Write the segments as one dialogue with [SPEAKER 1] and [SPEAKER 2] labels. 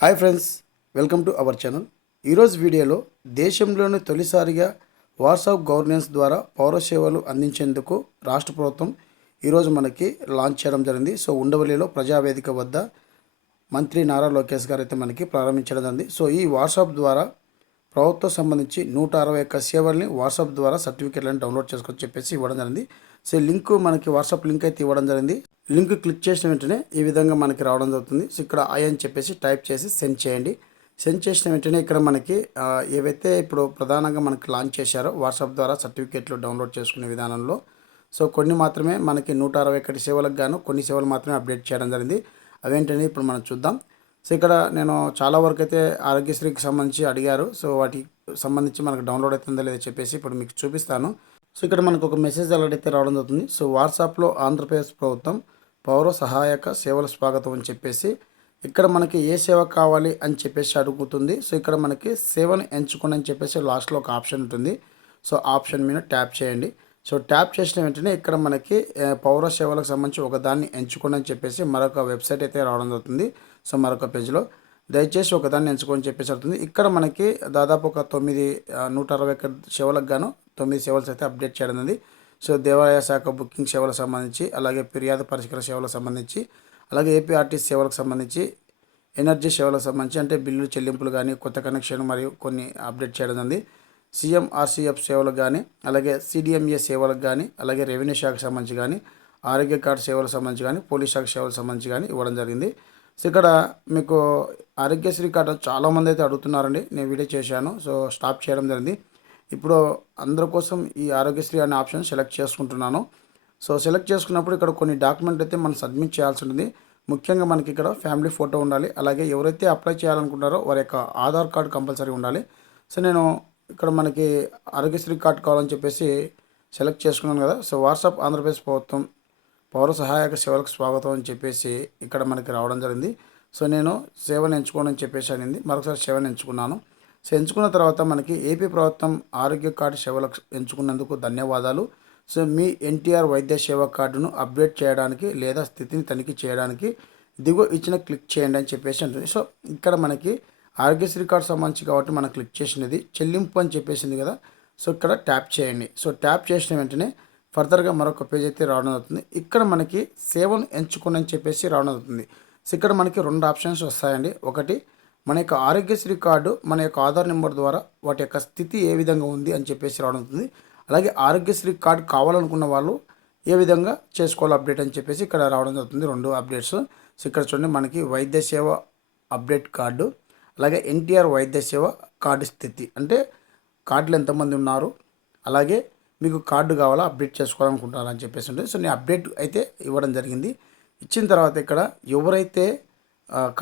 [SPEAKER 1] Hi friends welcome to our channel. ఈరోజు వీడియోలో దేశంలోని తొలిసారిగా వాట్సాప్ గవర్నెన్స్ ద్వారా పౌర సేవలు అందించేందుకు రాష్ట్ర ప్రభుత్వం ఈరోజు మనకి లాంచ్ చేయడం జరిగింది. సో ఉండవల్లిలో ప్రజావేదిక వద్ద మంత్రి నారా లోకేష్ గారు అయితే మనకి ప్రారంభించడం జరిగింది. సో ఈ వాట్సాప్ ద్వారా ప్రభుత్వం సంబంధించి నూట అరవై ఒక్క సేవల్ని వాట్సాప్ ద్వారా సర్టిఫికేట్లను డౌన్లోడ్ చేసుకొని చెప్పేసి ఇవ్వడం జరిగింది. సో లింక్ మనకి వాట్సాప్ లింక్ అయితే ఇవ్వడం జరిగింది. లింక్ క్లిక్ చేసిన వెంటనే ఈ విధంగా మనకి రావడం జరుగుతుంది. సో ఇక్కడ ఐ అని చెప్పేసి టైప్ చేసి సెండ్ చేయండి. సెండ్ చేసిన వెంటనే ఇక్కడ మనకి ఏవైతే ఇప్పుడు ప్రధానంగా మనకి లాంచ్ చేశారో వాట్సాప్ ద్వారా సర్టిఫికేట్లు డౌన్లోడ్ చేసుకునే విధానంలో సో కొన్ని మాత్రమే మనకి నూట అరవై ఒకటి సేవలకు గాను కొన్ని సేవలు మాత్రమే అప్డేట్ చేయడం జరిగింది. అవేంటని ఇప్పుడు మనం చూద్దాం. సో ఇక్కడ నేను చాలా వరకు అయితే ఆరోగ్యశ్రీకి సంబంధించి అడిగారు. సో వాటికి సంబంధించి మనకు డౌన్లోడ్ అవుతుందో లేదో చెప్పేసి ఇప్పుడు మీకు చూపిస్తాను. సో ఇక్కడ మనకు ఒక మెసేజ్ అలాగైతే రావడం జరుగుతుంది. సో వాట్సాప్లో ఆంధ్రప్రదేశ్ ప్రభుత్వం పౌర సహాయక సేవల స్వాగతం అని చెప్పేసి ఇక్కడ మనకి ఏ సేవ కావాలి అని చెప్పేసి అడుగుతుంది. సో ఇక్కడ మనకి సేవను ఎంచుకోండి అని చెప్పేసి లాస్ట్లో ఒక ఆప్షన్ ఉంటుంది. సో ఆప్షన్ మీద ట్యాప్ చేయండి. సో ట్యాప్ చేసిన వెంటనే ఇక్కడ మనకి పౌర సేవలకు సంబంధించి ఒకదాన్ని ఎంచుకోండి అని చెప్పేసి మరొక వెబ్సైట్ అయితే రావడం జరుగుతుంది. సో మరొక పేజ్లో దయచేసి ఒకదాన్ని ఎంచుకొని చెప్పేసి అవుతుంది ఇక్కడ మనకి దాదాపు ఒక తొమ్మిది నూట అరవై సేవలకు గాను తొమ్మిది సేవలు అయితే అప్డేట్ చేయడం ఉంది సో దేవాలయ శాఖ బుకింగ్ సేవలకు సంబంధించి అలాగే ఫిర్యాదు పరిష్కార సేవలకు సంబంధించి అలాగే ఏపీఆర్టీసీ సేవలకు సంబంధించి ఎనర్జీ సేవలకు సంబంధించి అంటే బిల్లు చెల్లింపులు కానీ కొత్త కనెక్షన్ మరియు కొన్ని అప్డేట్ చేయడం ఉంది. సీఎంఆర్సీఎఫ్ సేవలకు కానీ అలాగే సిడిఎంఏ సేవలకు కానీ అలాగే రెవెన్యూ శాఖకు సంబంధించి కానీ ఆరోగ్య కార్డు సేవలకు సంబంధించి కానీ పోలీస్ శాఖ సేవలకు సంబంధించి కానీ ఇవ్వడం జరిగింది. సో ఇక్కడ మీకు ఆరోగ్యశ్రీ కార్డు చాలామంది అయితే అడుగుతున్నారండి. నేను వీడియో చేశాను. సో స్టాప్ చేయడం జరిగింది. ఇప్పుడు అందరి కోసం ఈ ఆరోగ్యశ్రీ అనే ఆప్షన్ సెలెక్ట్ చేసుకుంటున్నాను. సో సెలెక్ట్ చేసుకున్నప్పుడు ఇక్కడ కొన్ని డాక్యుమెంట్ అయితే మనం సబ్మిట్ చేయాల్సి ఉంటుంది ముఖ్యంగా మనకి ఇక్కడ ఫ్యామిలీ ఫోటో ఉండాలి. అలాగే ఎవరైతే అప్లై చేయాలనుకుంటారో వారి యొక్క ఆధార్ కార్డు కంపల్సరీ ఉండాలి. సో నేను ఇక్కడ మనకి ఆరోగ్యశ్రీ కార్డు కావాలని చెప్పేసి సెలెక్ట్ చేసుకున్నాను కదా. సో వాట్సాప్ ఆంధ్రప్రదేశ్ ప్రభుత్వం పౌర సహాయక సేవలకు స్వాగతం అని చెప్పేసి ఇక్కడ మనకి రావడం జరిగింది. సో నేను సేవను ఎంచుకోండి అని చెప్పేసి అనింది. మరొకసారి సేవను ఎంచుకున్నాను. సో ఎంచుకున్న తర్వాత మనకి ఏపీ ప్రభుత్వం ఆరోగ్య కార్డు సేవలకు ఎంచుకున్నందుకు ధన్యవాదాలు. సో మీ ఎన్టీఆర్ వైద్య సేవ కార్డును అప్డేట్ చేయడానికి లేదా స్థితిని తనిఖీ చేయడానికి దిగువ ఇచ్చిన క్లిక్ చేయండి అని చెప్పేసి ఉంటుంది సో ఇక్కడ మనకి ఆరోగ్యశ్రీ కార్డు సంబంధించి కాబట్టి మనం క్లిక్ చేసినది చెల్లింపు అని చెప్పేసింది కదా. సో ఇక్కడ ట్యాప్ చేయండి. సో ట్యాప్ చేసిన వెంటనే ఫర్దర్గా మరొక పేజ్ అయితే రావడం అవుతుంది ఇక్కడ మనకి సేవను ఎంచుకోండి అని చెప్పేసి రావడం అవుతుంది సో ఇక్కడ మనకి రెండు ఆప్షన్స్ వస్తాయండి. ఒకటి మన యొక్క ఆరోగ్యశ్రీ కార్డు మన యొక్క ఆధార్ నెంబర్ ద్వారా వాటి యొక్క స్థితి ఏ విధంగా ఉంది అని చెప్పేసి రావడం ఉంటుంది అలాగే ఆరోగ్యశ్రీ కార్డు కావాలనుకున్న వాళ్ళు ఏ విధంగా చేసుకోవాలి అప్డేట్ అని చెప్పేసి ఇక్కడ రావడం జరుగుతుంది. రెండు అప్డేట్స్. సో ఇక్కడ చూడండి మనకి వైద్య సేవ అప్డేట్ కార్డు అలాగే ఎన్టీఆర్ వైద్య సేవ కార్డు స్థితి. అంటే కార్డులు ఎంతమంది ఉన్నారు అలాగే మీకు కార్డు కావాలా అప్డేట్ చేసుకోవాలనుకుంటున్నారు అని చెప్పేసి ఉంటుంది. సో నేను అప్డేట్ అయితే ఇవ్వడం జరిగింది. ఇచ్చిన తర్వాత ఇక్కడ ఎవరైతే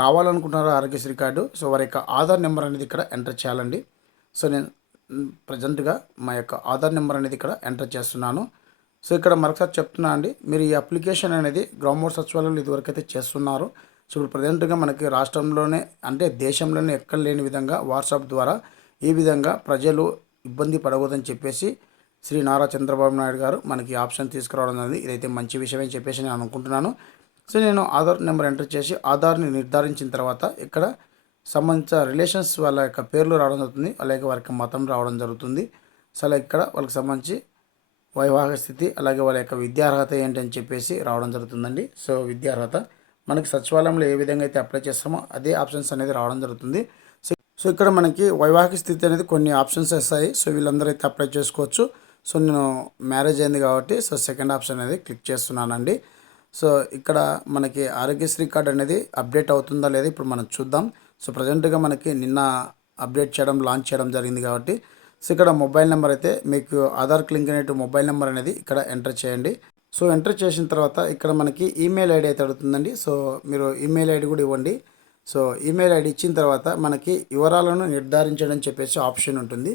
[SPEAKER 1] కావాలనుకుంటున్నారో ఆరోగ్యశ్రీ కార్డు సో వారి యొక్క ఆధార్ నెంబర్ అనేది ఇక్కడ ఎంటర్ చేయాలండి. సో నేను ప్రజెంట్గా మా యొక్క ఆధార్ నెంబర్ అనేది ఇక్కడ ఎంటర్ చేస్తున్నాను. సో ఇక్కడ మరొకసారి చెప్తున్నా అండి మీరు ఈ అప్లికేషన్ అనేది గ్రామోడ్ సచివాలయంలో ఇదివరకు అయితే చేస్తున్నారు. సో ఇప్పుడు ప్రజెంట్గా మనకి రాష్ట్రంలోనే అంటే దేశంలోనే ఎక్కడ లేని విధంగా వాట్సాప్ ద్వారా ఈ విధంగా ప్రజలు ఇబ్బంది పడకూడదని చెప్పేసి శ్రీ నారా చంద్రబాబు నాయుడు గారు మనకి ఆప్షన్ తీసుకురావడం అనేది ఇదైతే మంచి విషయం అని చెప్పేసి నేను అనుకుంటున్నాను. సో నేను ఆధార్ నెంబర్ ఎంటర్ చేసి ఆధార్ని నిర్ధారించిన తర్వాత ఇక్కడ సంబంధించిన రిలేషన్స్ వాళ్ళ యొక్క పేర్లు రావడం జరుగుతుంది అలాగే వారికి మతం రావడం జరుగుతుంది. సో అలా ఇక్కడ వాళ్ళకి సంబంధించి వైవాహిక స్థితి అలాగే వాళ్ళ యొక్క విద్యార్హత ఏంటి అని చెప్పేసి రావడం జరుగుతుందండి. సో విద్యార్హత మనకి సచివాలయంలో ఏ విధంగా అయితే అప్లై చేస్తామో అదే ఆప్షన్స్ అనేది రావడం జరుగుతుంది. సో సో ఇక్కడ మనకి వైవాహిక స్థితి అనేది కొన్ని ఆప్షన్స్ వస్తాయి. సో వీళ్ళందరూ అయితే అప్లై చేసుకోవచ్చు. సో నేను మ్యారేజ్ అయింది కాబట్టి సో సెకండ్ ఆప్షన్ అనేది క్లిక్ చేస్తున్నానండి. సో ఇక్కడ మనకి ఆరోగ్యశ్రీ కార్డ్ అనేది అప్డేట్ అవుతుందా లేదా ఇప్పుడు మనం చూద్దాం. సో ప్రజెంట్గా మనకి నిన్న అప్డేట్ చేయడం లాంచ్ చేయడం జరిగింది కాబట్టి. సో ఇక్కడ మొబైల్ నెంబర్ అయితే మీకు ఆధార్కి లింక్ అయినట్టు మొబైల్ నెంబర్ అనేది ఇక్కడ ఎంటర్ చేయండి. సో ఎంటర్ చేసిన తర్వాత ఇక్కడ మనకి ఈమెయిల్ ఐడి అయితే అడుగుతుందండి. సో మీరు ఈమెయిల్ ఐడి కూడా ఇవ్వండి. సో ఈమెయిల్ ఐడి ఇచ్చిన తర్వాత మనకి వివరాలను నిర్ధారించడం చెప్పేసి ఆప్షన్ ఉంటుంది.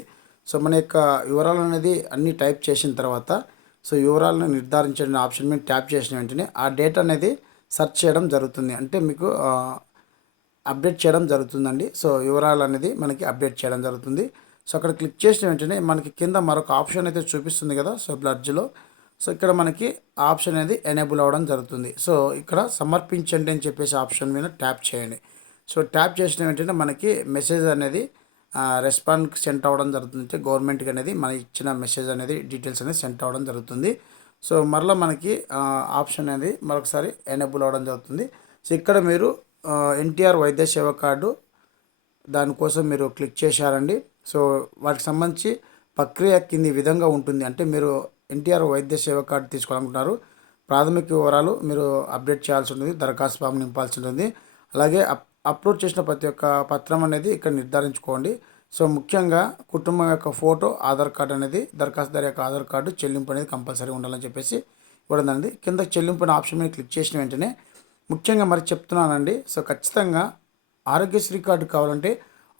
[SPEAKER 1] సో మన యొక్క వివరాలు అనేది అన్నీ టైప్ చేసిన తర్వాత సో వివరాలను నిర్ధారించడం ఆప్షన్ మీద ట్యాప్ చేసిన వెంటనే ఆ డేటా అనేది సెర్చ్ చేయడం జరుగుతుంది. అంటే మీకు అప్డేట్ చేయడం జరుగుతుందండి. సో వివరాలు అనేది మనకి అప్డేట్ చేయడం జరుగుతుంది. సో అక్కడ క్లిక్ చేసిన వెంటనే మనకి కింద మరొక ఆప్షన్ అయితే చూపిస్తుంది కదా సో బ్లడ్జ్లో సో ఇక్కడ మనకి ఆప్షన్ అనేది ఎనేబుల్ అవ్వడం జరుగుతుంది. సో ఇక్కడ సమర్పించండి అని చెప్పేసి ఆప్షన్ మీద ట్యాప్ చేయండి. సో ట్యాప్ చేసిన వెంటనే మనకి మెసేజ్ అనేది రెస్పాండ్ సెండ్ అవ్వడం జరుగుతుంది. గవర్నమెంట్కి అనేది మన ఇచ్చిన మెసేజ్ అనేది డీటెయిల్స్ అనేది సెండ్ అవ్వడం జరుగుతుంది. సో మరలా మనకి ఆప్షన్ అనేది మరొకసారి ఎనేబుల్ అవ్వడం జరుగుతుంది. సో ఇక్కడ మీరు ఎన్టీఆర్ వైద్య సేవ కార్డు దానికోసం మీరు క్లిక్ చేశారండి. సో వాటికి సంబంధించి ప్రక్రియ కింది విధంగా ఉంటుంది. అంటే మీరు ఎన్టీఆర్ వైద్య సేవ కార్డు తీసుకోవాలనుకుంటున్నారు. ప్రాథమిక వివరాలు మీరు అప్డేట్ చేయాల్సి ఉంటుంది. దరఖాస్తు ఫామ్ నింపాల్సి ఉంటుంది. అలాగే అప్లోడ్ చేసిన ప్రతి ఒక్క పత్రం అనేది ఇక్కడ నిర్ధారించుకోండి. సో ముఖ్యంగా కుటుంబం యొక్క ఫోటో ఆధార్ కార్డు అనేది దరఖాస్తుదారు యొక్క ఆధార్ కార్డు చెల్లింపు అనేది కంపల్సరీ ఉండాలని చెప్పేసి ఇవ్వడం జరిగింది. కింద చెల్లింపు అనే ఆప్షన్ మీద క్లిక్ చేసిన వెంటనే ముఖ్యంగా మరి చెప్తున్నానండి. సో ఖచ్చితంగా ఆరోగ్యశ్రీ కార్డు కావాలంటే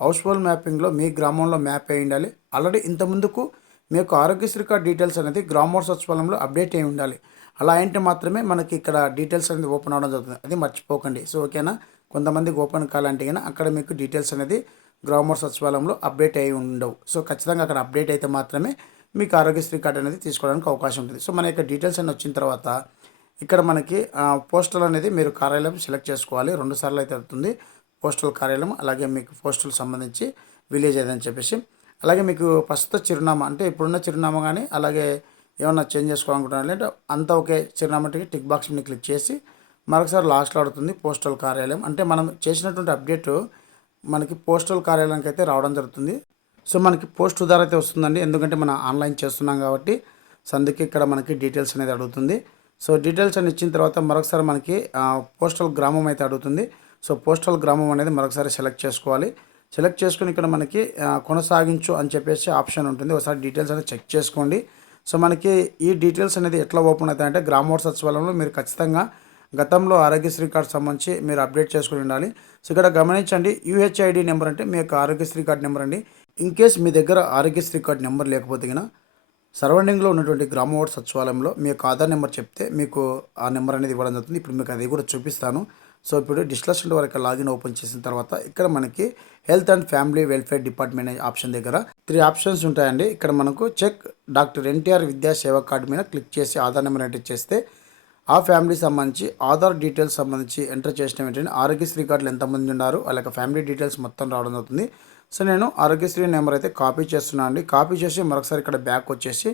[SPEAKER 1] హౌస్ హోల్డ్ మ్యాపింగ్లో మీ గ్రామంలో మ్యాప్ అయి ఉండాలి. ఆల్రెడీ ఇంత ముందుకు మీ యొక్క ఆరోగ్యశ్రీ కార్డు డీటెయిల్స్ అనేది గ్రామోత్సవ సచివాలయంలో అప్డేట్ అయి ఉండాలి. అలా అయితే మాత్రమే మనకి ఇక్కడ డీటెయిల్స్ అనేది ఓపెన్ అవ్వడం జరుగుతుంది. అది మర్చిపోకండి. సో ఓకేనా? కొంతమందికి ఓపెన్ కావాలంటే కానీ అక్కడ మీకు డీటెయిల్స్ అనేది గ్రామర్ సచివాలయంలో అప్డేట్ అయి ఉండవు. సో ఖచ్చితంగా అక్కడ అప్డేట్ అయితే మాత్రమే మీకు ఆరోగ్యశ్రీ కార్డు అనేది తీసుకోవడానికి అవకాశం ఉంటుంది. సో మన యొక్క డీటెయిల్స్ అన్నీ వచ్చిన తర్వాత ఇక్కడ మనకి పోస్టల్ అనేది మీరు కార్యాలయం సెలెక్ట్ చేసుకోవాలి. రెండు సార్లు అయితే అవుతుంది. పోస్టల్ కార్యాలయం అలాగే మీకు పోస్టల్ సంబంధించి విలేజ్ ఏదని చెప్పేసి. అలాగే మీకు ప్రస్తుత చిరునామా అంటే ఇప్పుడున్న చిరునామా కానీ అలాగే ఏమన్నా చేంజ్ చేసుకోవాలనుకుంటున్నారు అంటే అంతా ఒకే చిరునామాటికి టిక్ బాక్స్ మీద క్లిక్ చేసి మరొకసారి లాస్ట్లో అడుగుతుంది పోస్టల్ కార్యాలయం. అంటే మనం చేసినటువంటి అప్డేట్ మనకి పోస్టల్ కార్యాలయానికి అయితే రావడం జరుగుతుంది. సో మనకి పోస్ట్ ద్వారా అయితే వస్తుందండి. ఎందుకంటే మనం ఆన్లైన్ చేస్తున్నాం కాబట్టి సో అందుకే ఇక్కడ మనకి డీటెయిల్స్ అనేది అడుగుతుంది. సో డీటెయిల్స్ అని ఇచ్చిన తర్వాత మరొకసారి మనకి పోస్టల్ గ్రామం అయితే అడుగుతుంది. సో పోస్టల్ గ్రామం అనేది మరొకసారి సెలెక్ట్ చేసుకోవాలి. సెలెక్ట్ చేసుకుని ఇక్కడ మనకి కొనసాగించు అని చెప్పేసి ఆప్షన్ ఉంటుంది. ఒకసారి డీటెయిల్స్ అనేది చెక్ చేసుకోండి. సో మనకి ఈ డీటెయిల్స్ అనేది ఎట్లా ఓపెన్ అవుతాయంటే గ్రామోర్ సచివాలయంలో మీరు ఖచ్చితంగా గతంలో ఆరోగ్యశ్రీ కార్డు సంబంధించి మీరు అప్డేట్ చేసుకుని ఉండాలి. సో ఇక్కడ గమనించండి యూహెచ్ఐడి నెంబర్ అంటే మీ యొక్క ఆరోగ్యశ్రీ కార్డు నెంబర్ అండి. ఇన్ కేస్ మీ దగ్గర ఆరోగ్యశ్రీ కార్డు నెంబర్ లేకపోతే కనుక సరౌండింగ్లో ఉన్నటువంటి గ్రామవార్డ్ సచివాలయంలో మీ యొక్క ఆధార్ నెంబర్ చెప్తే మీకు ఆ నెంబర్ అనేది ఇవ్వడం జరుగుతుంది. ఇప్పుడు మీకు అది కూడా చూపిస్తాను. సో ఇప్పుడు డిస్కషన్ వరకు లాగిన్ ఓపెన్ చేసిన తర్వాత ఇక్కడ మనకి health and family welfare department option దగ్గర త్రీ ఆప్షన్స్ ఉంటాయండి. ఇక్కడ మనకు చెక్ డాక్టర్ ఎన్టీఆర్ విద్యా సేవా కార్డు మీద క్లిక్ చేసి ఆధార్ నెంబర్ ఎంటర్ చేస్తే ఆ ఫ్యామిలీ సంబంధించి ఆధార్ డీటెయిల్స్ సంబంధించి ఎంటర్ చేసిన వెంటనే ఆరోగ్యశ్రీ కార్డులు ఎంతమంది ఉన్నారు అలాగే ఫ్యామిలీ డీటెయిల్స్ మొత్తం రావడం జరుగుతుంది. సో నేను ఆరోగ్యశ్రీ నెంబర్ అయితే కాపీ చేస్తున్నాను అండి. కాపీ చేసి మరొకసారి ఇక్కడ బ్యాక్ వచ్చేసి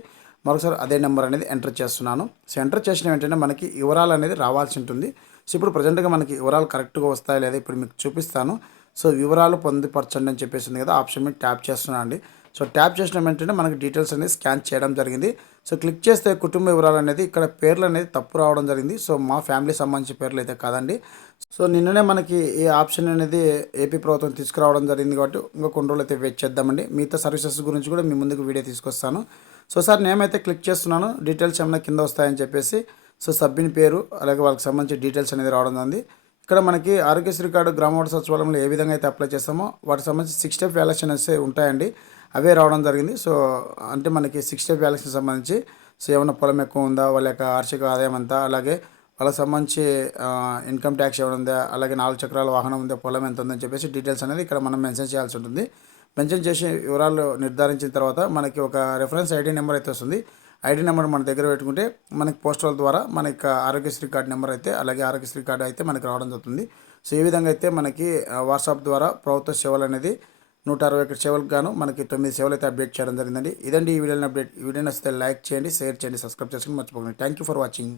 [SPEAKER 1] మరొకసారి అదే నెంబర్ అనేది ఎంటర్ చేస్తున్నాను. సో ఎంటర్ చేసిన వెంటనే మనకి వివరాలు అనేది రావాల్సి ఉంటుంది. సో ఇప్పుడు ప్రజెంట్గా మనకి వివరాలు కరెక్ట్గా వస్తాయి లేదా ఇప్పుడు మీకు చూపిస్తాను. సో వివరాలు పొందుపరచండి అని చెప్పేసింది కదా ఆప్షన్ మీద ట్యాప్ చేస్తున్నాను అండి. సో ట్యాప్ చేసిన వెంటనే మనకి డీటెయిల్స్ అనేది స్కాన్ చేయడం జరిగింది. సో క్లిక్ చేస్తే కుటుంబ వివరాలు అనేది ఇక్కడ పేర్లు అనేది తప్పు రావడం జరిగింది. సో మా ఫ్యామిలీ సంబంధించిన పేర్లు అయితే కాదండి. సో నిన్ననే మనకి ఈ ఆప్షన్ అనేది ఏపీ ప్రభుత్వం తీసుకురావడం జరిగింది కాబట్టి ఇంకా కొన్ని రోజులు అయితే వెయిట్ చేద్దామండి. మిగతా సర్వీసెస్ గురించి కూడా మీ ముందుకు వీడియో తీసుకొస్తాను. సో సార్ నేమైతే క్లిక్ చేస్తున్నాను. డీటెయిల్స్ ఏమైనా కింద వస్తాయని చెప్పేసి సో సభ్యుని పేరు అలాగే వాళ్ళకి సంబంధించి డీటెయిల్స్ అనేది రావడం జరిగింది. ఇక్కడ మనకి ఆరోగ్యశ్రీ కార్డు గ్రామవాడ సచివాలయంలో ఏ విధంగా అయితే అప్లై చేస్తామో వాటికి సంబంధించి సిక్స్ స్టెప్ అనేసి ఉంటాయండి. అవే రావడం జరిగింది. సో అంటే మనకి సిక్స్ స్టెప్ వ్యాలక్షన్ సంబంధించి సో ఏమైనా పొలం ఎక్కువ ఉందా? వాళ్ళ యొక్క వార్షిక ఆదాయం అంతా అలాగే వాళ్ళకి సంబంధించి ఇన్కమ్ ట్యాక్స్ ఏమైనా ఉందా? అలాగే నాలుగు చక్రాల వాహనం ఉందా? పొలం ఎంత ఉందని చెప్పేసి డీటెయిల్స్ అనేది ఇక్కడ మనం మెన్షన్ చేయాల్సి ఉంటుంది. మెన్షన్ చేసి వివరాలు నిర్ధారించిన తర్వాత మనకి ఒక రెఫరెన్స్ ఐడి నెంబర్ అయితే వస్తుంది. ఐడి నెంబర్ మన దగ్గర పెట్టుకుంటే మనకి పోస్టల్ ద్వారా మనకి ఆరోగ్యశ్రీ కార్డు నెంబర్ అయితే అలాగే ఆరోగ్యశ్రీ కార్డు అయితే మనకి రావడం జరుగుతుంది. సో ఈ విధంగా అయితే మనకి వాట్సాప్ ద్వారా ప్రభుత్వ సేవలు అనేది నూట అరవై ఒకటి సేవలకు గాను మనకి తొమ్మిది సేవలు అయితే అప్డేట్ చేయడం జరిగిందండి. ఇదండి ఈ వీడియోని అప్డేట్. ఈ వీడియో నచ్చితే లైక్ చేయండి షేర్ చేయండి సబ్స్క్రైబ్ చేసుకుని మర్చిపోకండి. Thank you for watching